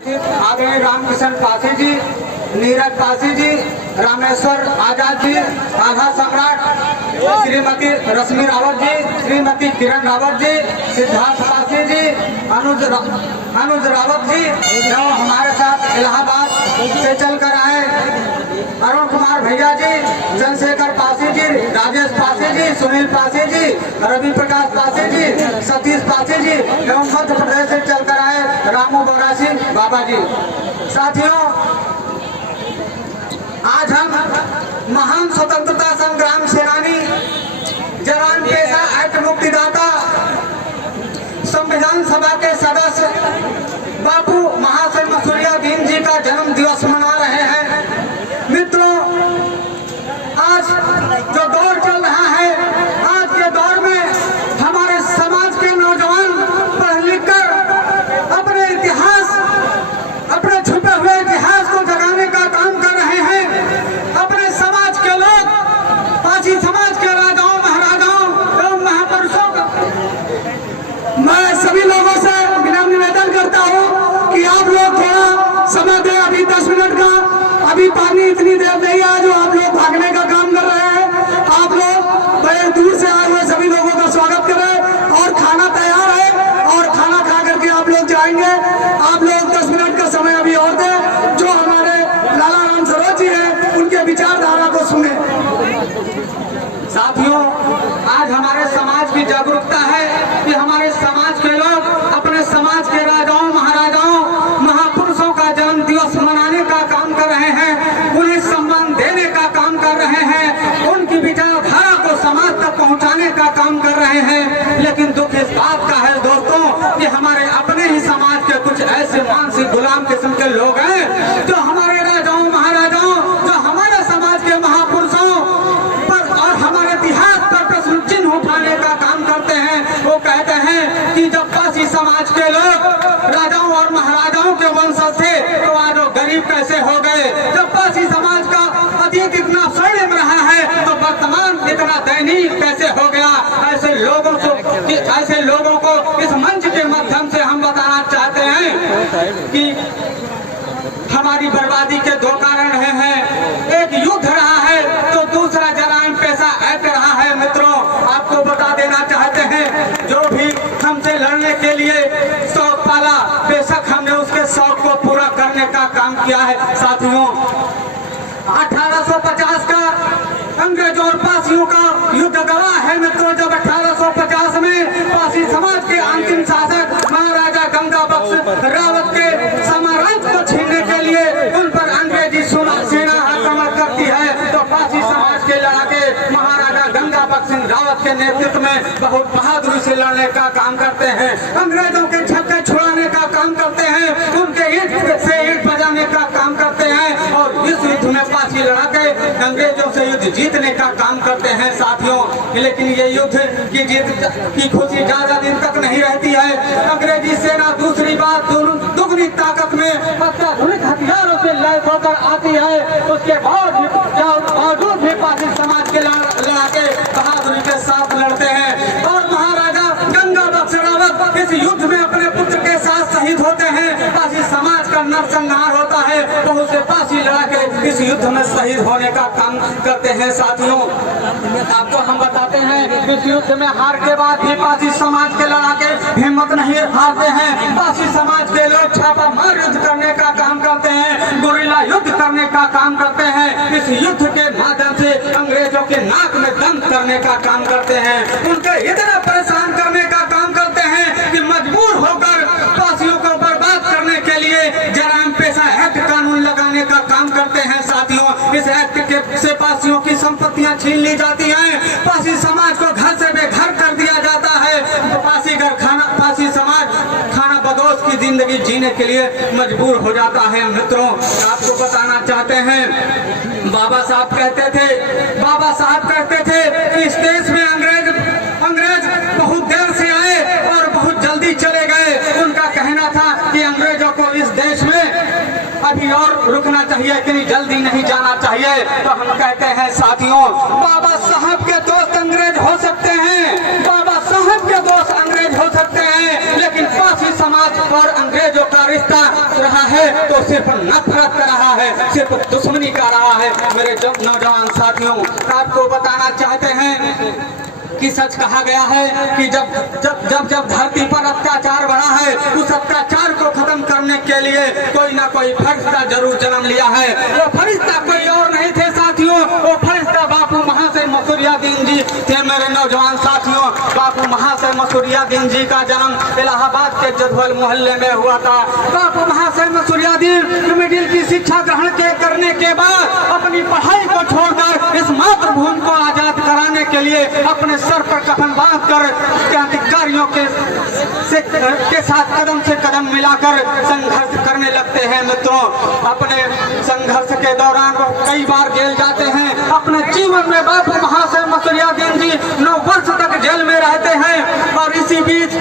आदरणीय रामकिशन पासी जी, नीरज पासी जी, रामेश्वर आजाद जी, आधा सम्राट श्रीमती रश्मि रावत जी, श्रीमती किरण रावत जी, सिद्धार्थ पासी जी, अनुज रावत जी, जो हमारे साथ इलाहाबाद से चलकर आए, अरुण कुमार भैया जी, चंद्रशेखर पासी जी, राजेश पासी जी, सुनील पासी जी, रवि प्रकाश पासी जी, सतीश पासी जी एवं मध्य प्रदेश से चलकर आए रामू बोरासी बाबा जी। साथियों, आज हम महान स्वतंत्रता संग्राम सेनानी, जवान पेशा एक्ट मुक्तिदाता, संविधान सभा के सदस्य बापू महाशय मसूरिया दीन जी का जन्म दिवस मना रहे हैं। मित्रों, आज जो दौर चल रहा है, आज के दौर में हमारे समाज के नौजवान पढ़ लिख कर अपने इतिहास, अपने छुपे हुए इतिहास को जगाने का काम कर रहे हैं। अपने समाज के लोग, पासी समाज के राजाओं, महाराजाओं एवं महापुरुषों का मैं सभी लोगों से विनम्र निवेदन करता हूं कि आप लोग थोड़ा समय दें। अभी 10 मिनट का, अभी पानी इतनी देर नहीं है जो आप लोग भागने का काम कर रहे हैं। आप लोग बड़े दूर से आए हुए सभी लोगों का स्वागत करें और खाना तैयार है और खाना खा करके आप लोग जाएंगे। आप लोग 10 मिनट का समय अभी और दें। जो हमारे लाला राम सरोज जी हैं, उनके विचारधारा को सुने। साथियों, आज हमारे समाज की जागरूकता है कि हमारे समाज के लोग अपने समाज के राजाओं, महाराजाओं, महापुरुषों का जन्म दिवस मनाने का काम कर रहे हैं, उन्हें सम्मान देने का काम कर रहे हैं, उनकी विचारधारा को समाज तक पहुंचाने का काम कर रहे हैं। लेकिन दुख इस बात का है दोस्तों कि हमारे अपने ही समाज के कुछ ऐसे मानसिक गुलाम किस्म के लोग हैं जो हमारे राजाओं, महाराजाओं, जो हमारे समाज के महापुरुषों पर और हमारे इतिहास पर प्रश्न चिन्ह उठाने का काम करते हैं। वो कहते हैं कि जब पासी समाज के लोग राजाओं और महाराजाओं के वंशज थे तो आज वो गरीब कैसे हो गए। जब पासी समाज का अतीत इतना स्वर्णिम रहा है तो वर्तमान इतना दयनीय कैसे हो गया। ऐसे लोगों को इस मंच के माध्यम से हम बताना चाहते हैं कि हमारी बर्बादी के दो कारण रहे हैं। एक युद्ध रहा है तो दूसरा जराइम पेशा एक्ट रहा है। मित्रों, आपको बता देना चाहते हैं, जो भी हमसे लड़ने के लिए शौक पाला, बेशक हमने उसके शौक को पूरा करने का काम किया है। साथियों, 1850 का अंग्रेजों और पासियों का युद्ध गवाह है। मित्रों, जब 1850 में पासी समाज के अंतिम शासक महाराजा गंगा बख्श रावत के साम्राज्य को छीनने के लिए उन पर अंग्रेजी सेना आक्रमण करती है तो पासी समाज के लड़ाके महाराजा गंगा बख्श रावत के नेतृत्व में बहुत बहादुरी से लड़ने का काम करते हैं, अंग्रेजों के छक्के छुड़ाने का काम करते हैं, उनके ईंट से ईंट बजाने का काम करते हैं और इस युद्ध में पासी लड़ाके अंग्रेजों से युद्ध जीतने का काम करते हैं। साथियों, लेकिन ये युद्ध की जीत की खुशी ज्यादा दिन तक नहीं रहती है। अंग्रेजी सेना दूसरी बार दुगनी ताकत में अत्याधुनिक हथियारों से लैस होकर आती है। उसके बावजूद भी पासी समाज के लड़ाके बहादुरी के साथ लड़ते हैं और महाराजा गंगा बख्श रावत इस युद्ध में अपने पुत्र के साथ शहीद होते हैं। पासी समाज का नरसंहार होता है तो उसे पासी लड़ाके इस युद्ध में शहीद होने का काम करते हैं। साथियों, आपको हम बताते हैं, इस युद्ध में हार के बाद भी पासी समाज के लड़ाके हिम्मत नहीं हारते हैं। पासी समाज के लोग छापामार युद्ध करने का काम करते हैं, गुरिल्ला युद्ध करने का काम करते हैं। इस युद्ध के माध्यम से अंग्रेजों के नाक में दम करने का काम करते हैं, उनके इतना परेशान करने का काम करते हैं कि मजबूर होकर पासियों को बर्बाद करने के लिए जराइम पेशा एक्ट कानून लगाने का काम करते हैं। साथियों, इस एक्ट से पासियों की संपत्तियां छीन ली जाती हैं, पासी समाज को घर से बेघर कर दिया जाता है, पासी समाज खाना बदोश की जिंदगी जीने के लिए मजबूर हो जाता है। मित्रों, आपको बताना चाहते हैं, बाबा साहब कहते थे कि इस देश में अंग्रेज बहुत देर से आए और बहुत जल्दी चले गए। उनका कहना था कि अंग्रेजों को इस देश में अभी और रुकना चाहिए कि जल्दी नहीं जाना चाहिए। तो हम कहते हैं साथियों, बाबा साहब के दोस्त अंग्रेज हो सकते हैं, बाबा साहब के दोस्त अंग्रेज हो सकते हैं, लेकिन पासी समाज समाज और अंग्रेजों का रिश्ता रहा है तो सिर्फ नफरत का रहा है, सिर्फ दुश्मनी का रहा है। मेरे नौजवान साथियों, आपको बताना चाहते हैं कि सच कहा गया है कि जब धरती पर अत्याचार बढ़ा है, उस अत्याचार को खत्म करने के लिए कोई ना कोई फरिश्ता जरूर जन्म लिया है। वो फरिश्ता कोई और नहीं थे साथियों, वो फरिश्ता बापू महाशय मसूरियादीन जी थे। मेरे नौजवान साथियों, बापू महाशय मसूरियादीन जी का जन्म इलाहाबाद के जदवल मोहल्ले में हुआ था। बापू महाशय मसूरियादीन मिडिल की शिक्षा ग्रहण करने के बाद अपनी पढ़ाई को छोड़कर इस मातृभूमि को आजाद कराने के लिए अपने सर पर कफन बांधकर क्रांतिकारियों के साथ कदम से कदम मिलाकर संघर्ष करने लगते हैं। मित्रों, अपने संघर्ष के दौरान वो कई बार जेल जाते हैं। अपने जीवन में बापू महाशय मसूरियादीन जी 9 वर्ष तक जेल में रहते हैं और इसी बीच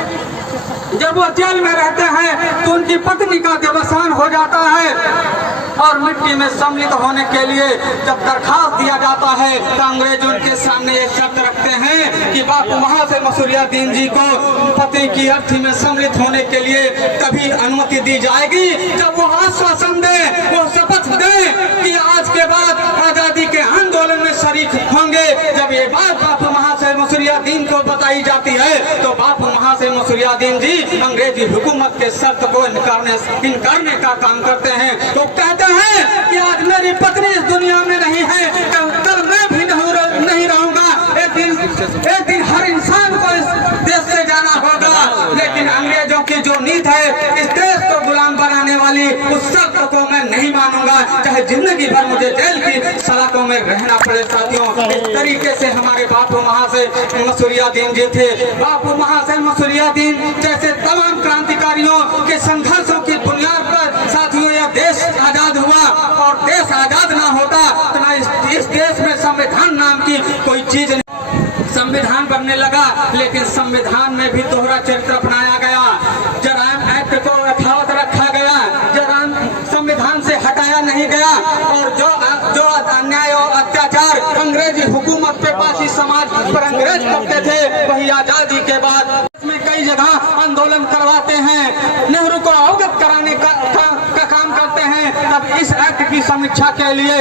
जब वो जेल में रहते हैं तो उनकी पत्नी का देवसान हो जाता है और मिट्टी में सम्मिलित होने के लिए जब दरखास्त दिया जाता है तो अंग्रेज उनके सामने एक शर्त रखते हैं कि बापू महाशय मसूरियादीन जी को पति की अर्थी में सम्मिलित होने के लिए तभी अनुमति दी जाएगी जब वो आश्वासन दे, वो शपथ दे कि आज के बाद आजादी के आंदोलन में शरीक होंगे। जब ये बात बापू महाशय मसूरियादीन को बताई जाती है तो बापू महाशय मसूरियादीन जी अंग्रेजी हुकूमत के शर्त को इनकारने का काम करते हैं। तो कहते हैं कि आज मेरी पत्नी इस दुनिया में नहीं है, कल मैं भी नहीं रहूंगा। एक दिन हर इंसान को इस देश से जाना होगा, लेकिन अंग्रेजों की जो नीति है इस देश को गुलाम बनाने वाली, उस शर्त को मैं नहीं मानूंगा, चाहे जिंदगी भर मुझे जेल की सलाखों में रहना पड़े। साथियों, इस तरीके से हमारे बापू महाशय मसूरियादीन जी थे। बापू महाशय मसूरियादीन जैसे तमाम क्रांतिकारियों के संघर्षों की बुनियाद पर साथियों यह देश आजाद हुआ, और देश आजाद ना होता तो ना इस देश में संविधान नाम की कोई चीज नहीं। संविधान बनने लगा, लेकिन संविधान में भी दोहरा चरित्र अपनाया गया। जराइम एक्ट को यथावत रखा गया, जराइम संविधान से हटाया नहीं गया, और जो अन्याय और अत्याचार अंग्रेजी हुकूमत पे पासी समाज पर अंग्रेज करते थे वही आजादी के बाद इसमें कई जगह आंदोलन करवाते हैं, नेहरू को अवगत कराने का काम करते हैं। तब इस एक्ट की समीक्षा के लिए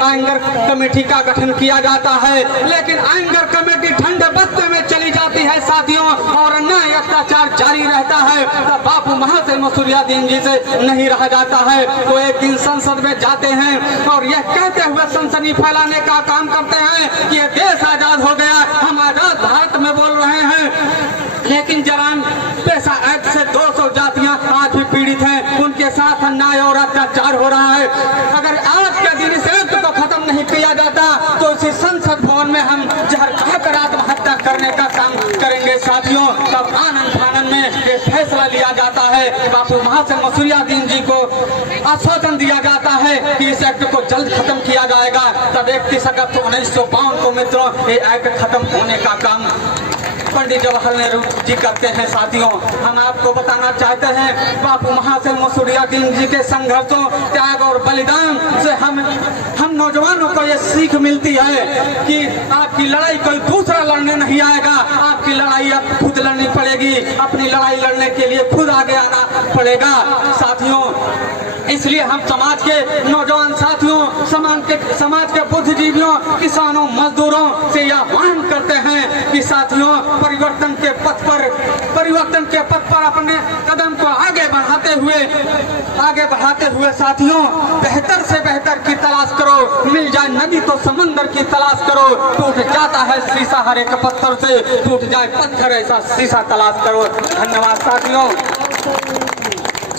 आयंगर कमेटी का गठन किया जाता है, लेकिन आयंगर कमेटी ठंडे बस्ते में चली जाती है साथियों, और अन्याय अत्याचार जारी रहता है। तब बापू महाशय मसूरियादीन जी से नहीं रहा जाता है तो एक दिन संसद में जाते हैं और यह कहते हुए सनसनी फैलाने का काम करते हैं कि यह देश आजाद हो गया, हम आजाद भारत में बोल रहे हैं। लेकिन जराइम पेशा एक्ट से 200 जातियां आज भी पीड़ित हैं, उनके साथ अन्याय और अत्याचार हो रहा है। अगर आज के दिन इस एक्ट को खत्म नहीं किया जाता तो इसी संसद भवन में हम जहर खाकर आत्महत्या करने का काम करेंगे साथियों। तब आनंद फानन में ये फैसला लिया जाता है, बापू महाशय मसूरियादीन जी को आश्वासन दिया जाता है कि इस एक्ट को जल्द खत्म किया जाएगा। तब 31 अगस्त 1952 को मित्रों ये एक्ट खत्म होने का काम पंडित जवाहरलाल नेहरू जी करते हैं। साथियों, हम आपको बताना चाहते हैं बापू महाशय मसूरियादीन जी के संघर्षों, त्याग और बलिदान से हम नौजवानों को ये सीख मिलती है कि आपकी लड़ाई कोई दूसरा लड़ने नहीं आएगा, आपकी लड़ाई आप खुद लड़नी पड़ेगी, अपनी लड़ाई लड़ने के लिए खुद आगे आना पड़ेगा। साथियों, इसलिए हम समाज के नौजवान साथियों, समाज के बुद्धिजीवियों, किसानों, मजदूरों से यह आह्वान करते हैं कि साथियों परिवर्तन के पथ पर अपने कदम को आगे बढ़ाते हुए साथियों बेहतर से बेहतर की तलाश करो। मिल जाए नदी तो समंदर की तलाश करो, टूट जाता है शीशा हर एक पत्थर से, टूट जाए पत्थर ऐसा शीशा तलाश करो। धन्यवाद साथियों।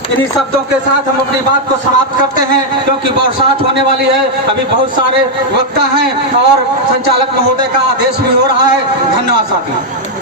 इन्हीं शब्दों के साथ हम अपनी बात को समाप्त करते हैं, क्योंकि बरसात होने वाली है। अभी बहुत सारे वक्ता हैं और संचालक महोदय का आदेश भी हो रहा है। धन्यवाद साथियों।